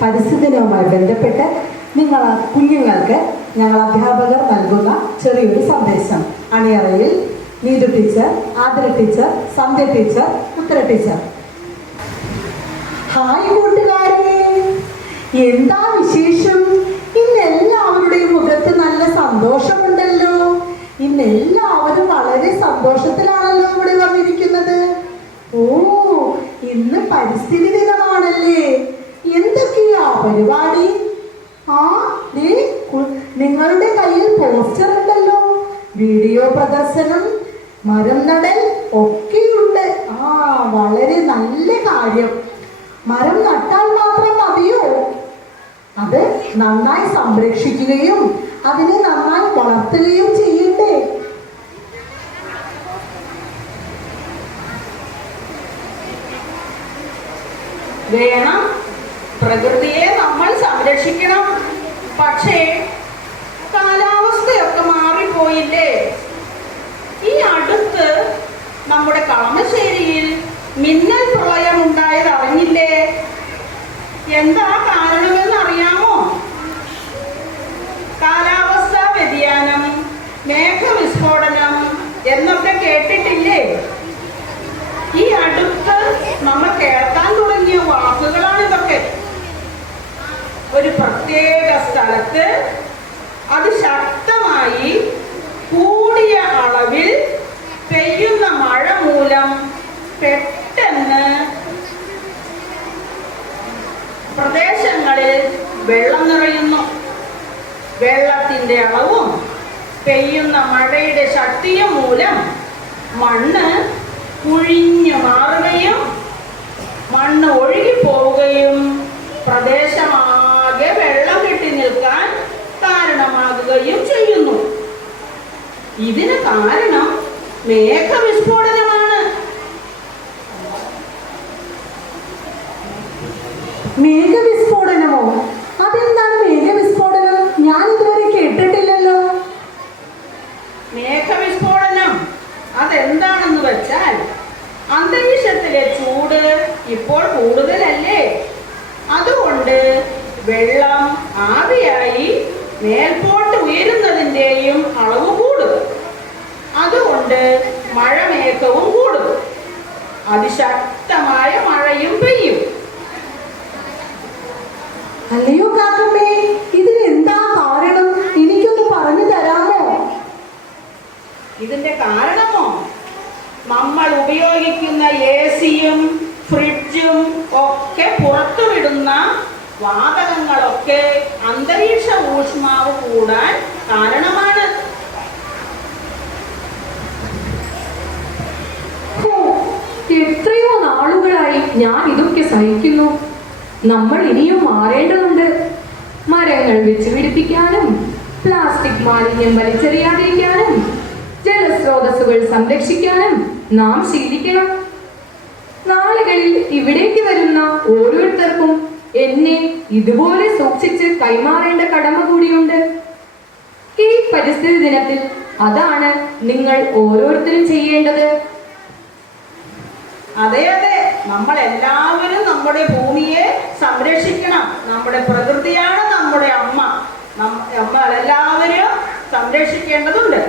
പരിസ്ഥിതി ദിനവുമായി ബന്ധപ്പെട്ട് കുഞ്ഞുങ്ങൾക്ക് ഞങ്ങൾ അധ്യാപകർ നൽകുന്ന ചെറിയൊരു സന്ദേശം. അണിയറയിൽ നീതു ടീച്ചർ, ആതിര ടീച്ചർ, സന്ധ്യ ടീച്ചർ, ഉത്തര ടീച്ചർ. ഹായ് കൂട്ടുകാരെ, എന്താ വിശേഷം? ഇന്ന് എല്ലാവരുടെയും മുഖത്ത് നല്ല സന്തോഷമുണ്ടല്ലോ. ഇന്ന് എല്ലാവരും വളരെ സന്തോഷത്തിലാണല്ലോ ഇവിടെ വന്നിരിക്കുന്നത്. ഓ, ഇന്ന് പരിസ്ഥിതി ദിനമാണല്ലേ? എന്തൊക്കെയാ പരിപാടി? നിങ്ങളുടെ കയ്യിൽ പോസ്റ്റർ ഉണ്ടല്ലോ, വീഡിയോ പ്രദർശനം, മരം നടൽ ഒക്കെയുണ്ട്. വളരെ നല്ല കാര്യം. മരം നട്ടാൽ മാത്രം മതിയോ? അത് നന്നായി സംരക്ഷിക്കുകയും അതിനെ നന്നായി വളർത്തുകയും ചെയ്യണ്ടേ? വേണം. പ്രകൃതിയെ നമ്മൾ സംരക്ഷിക്കണം. പക്ഷേ കാലാവസ്ഥയൊക്കെ മാറിപ്പോയില്ലേ? ഈ അടുത്ത് നമ്മുടെ കളമശ്ശേരിയിൽ മിന്നൽ പ്രളയം ഉണ്ടായത് അറിഞ്ഞില്ലേ? എന്താ കാരണമെന്ന് അറിയാമോ? കാലാവസ്ഥാ വ്യതിയാനം, മേഘവിസ്ഫോടനം എന്നൊക്കെ കേട്ടിട്ടില്ലേ? ഈ അടുത്ത് നമ്മൾ കേൾക്കാൻ തുടങ്ങിയ വാക്കുകളാണ് ഇതൊക്കെ. ഒരു പ്രത്യേക സ്ഥലത്ത് അതിശക്തമായി കൂടിയ അളവിൽ പെയ്യുന്ന മഴ മൂലം പെട്ടെന്ന് പ്രദേശങ്ങളിൽ വെള്ളം നിറയുന്നു. വെള്ളത്തിന്റെ അളവും പെയ്യുന്ന മഴയുടെ ശക്തിയും മൂലം മണ്ണ് കുഴിഞ്ഞു മാറുകയും മണ്ണ് ഒഴുകിപ്പോവുകയും പ്രദേശമാകെ വെള്ളം കെട്ടി നിൽക്കാൻ കാരണമാകുകയും ചെയ്യുന്നു. ഇതിന് കാരണം മേഘവിസ്ഫോടനമാണ്. മേഘവിസ്ഫോടനമോ? അതെന്താണ് മേഘവിസ്ഫോടനം? ഞാൻ ഇതുവരെ കേട്ടിട്ടില്ലല്ലോ. മേഘവിസ്ഫോടനം അതെന്താണെന്ന് വെച്ചാൽ, അന്തരീക്ഷത്തിലെ ചൂട് ഇപ്പോൾ കൂടുതലല്ലേ, അതുകൊണ്ട് വെള്ളം ആവിയായി മേൽപോട്ട് ഉയരുന്നതിൻ്റെയും അളവ് കൂടും. അതുകൊണ്ട് മഴമേഘവും കൂടും. അതിശക്തമായ മഴയും പെയ്യും. അല്ലയോ കാക്കമ്മേ, ഇതിന് എന്താ കാരണം? എനിക്കൊന്ന് പറഞ്ഞു തരാമോ? ഇതിന്റെ കാരണമോ? നമ്മൾ ഉപയോഗിക്കുന്ന AC-യും ഫ്രിഡ്ജും ഒക്കെ പുറത്തുവിടുന്ന വാതകങ്ങളൊക്കെ അന്തരീക്ഷ ഊഷ്മാവ് കൂടാൻ കാരണമാണ്. എത്രയോ നാളുകളായി ഞാൻ ഇതൊക്കെ സഹിക്കുന്നു. നമ്മൾ ഇനിയും മാറേണ്ടതുണ്ട്. മരങ്ങൾ വെച്ച് പിടിപ്പിക്കാനും പ്ലാസ്റ്റിക് മാലിന്യം വലിച്ചെറിയാതിരിക്കാനും ജലസ്രോതസ്സുകൾ സംരക്ഷിക്കാനും നാം ശീലിക്കണം. നാളുകളിൽ ഇവിടേക്ക് വരുന്ന ഓരോരുത്തർക്കും എന്നെ ഇതുപോലെ സൂക്ഷിച്ച് കൈമാറേണ്ട കടമ കൂടിയുണ്ട്. ഈ പരിസ്ഥിതി ദിനത്തിൽ അതാണ് നിങ്ങൾ ഓരോരുത്തരും ചെയ്യേണ്ടത്. അതെ അതെ, നമ്മൾ എല്ലാവരും നമ്മുടെ ഭൂമിയെ സംരക്ഷിക്കണം. നമ്മുടെ പ്രകൃതിയാണ് നമ്മുടെ അമ്മ. നമ്മൾ എല്ലാവരും സംരക്ഷിക്കേണ്ടതുണ്ട്.